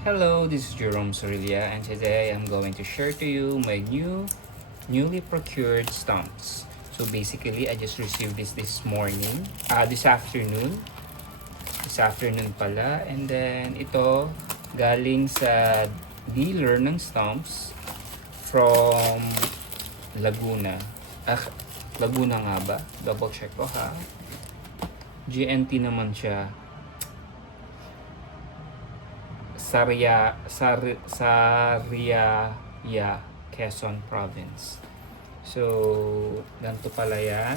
Hello, this is Jerome Sorilia, and today I'm going to share to you my newly procured stamps. So basically, I just received this morning, this afternoon pala, and then ito galing sa dealer ng stamps from Laguna. Laguna nga ba? Double check ko ha. GNT naman siya. Sariaya, Quezon Province. So, ganito pala yan.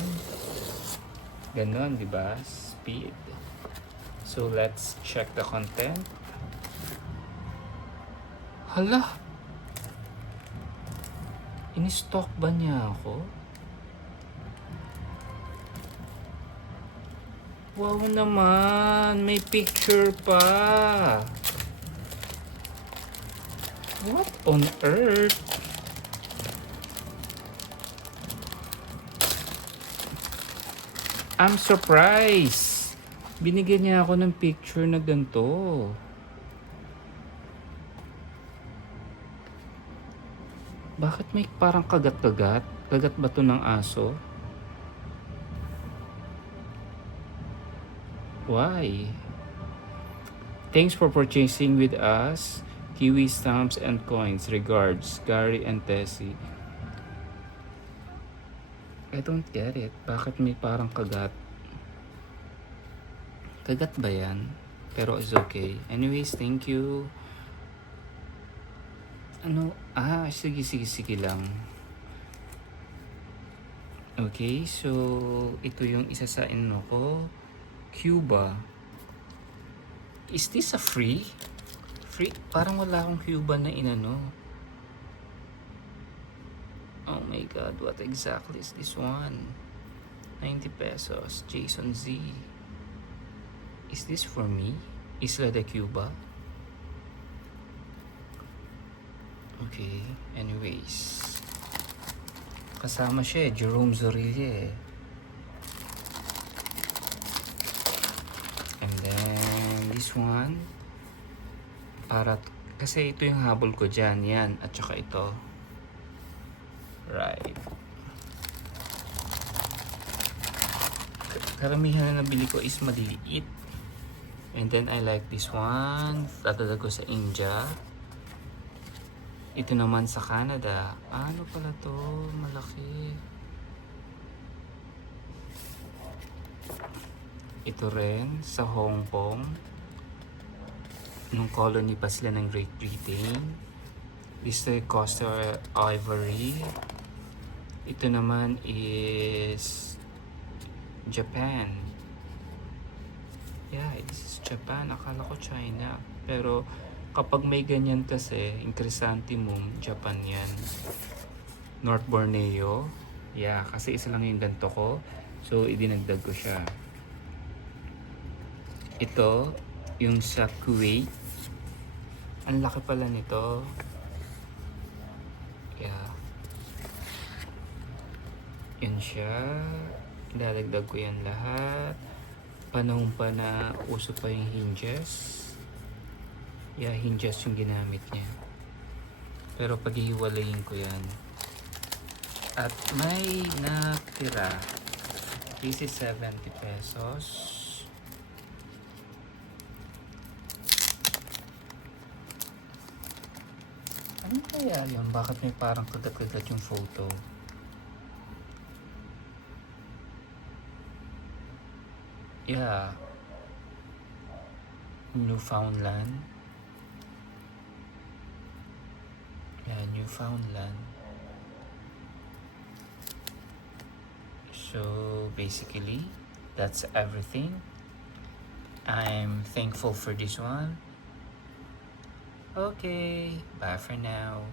Ganon, di ba? Speed. So, let's check the content. Hala! In-stock ba niya ako? Wow naman! May picture pa! What on earth? I'm surprised. Binigyan niya ako ng picture na ganito. Bakit may parang kagat-kagat? Kagat ba to ng aso? Why? Thanks for purchasing with us. Kiwi stamps and coins. Regards, Gary and Tessie. I don't get it. Bakit may parang kagat? Kagat ba yan? Pero it's okay. Anyways, thank you. Sige lang. Okay, so ito yung isa sa ko. Cuba. Is this a free? Parang wala akong Cuba na inano. Oh my god, what exactly is this one? 90 pesos. Jason Z. Is this for me? Isla de Cuba? Okay, anyways. Kasama siya Jerome Zorilla And then, this one. Kasi ito yung habol ko dyan, yan, at saka ito. Right. Karamihan na nabili ko is maliliit. And then I like this one. Tatala ko sa India. Ito naman sa Canada. Ano pala to? Malaki. Ito rin sa Hong Kong. Nung colony pa sila ng Great Britain. This is Costa Ivory. Ito naman is Japan. Yeah, this is Japan. Akala ko China. Pero kapag may ganyan kasi, yung chrysanthemum, Japan yan. North Borneo. Yeah, kasi isa lang yung ganito ko. So, idinagdag ko siya. Ito, yung sa Kuwait. Ang laki pala nito. Yeah. Yan siya. Dadagdag ko yan lahat. Panahon pa na uso pa yung hinges. Yeah, hinges yung ginamit niya. Pero paghihiwalayin ko yan. At may natira. This is 70 pesos. Ano kaya yun? Bakit may parang kagat-kagat yung photo? Yeah. Newfoundland. Yeah, Newfoundland. So, basically, that's everything. I'm thankful for this one. Okay, bye for now.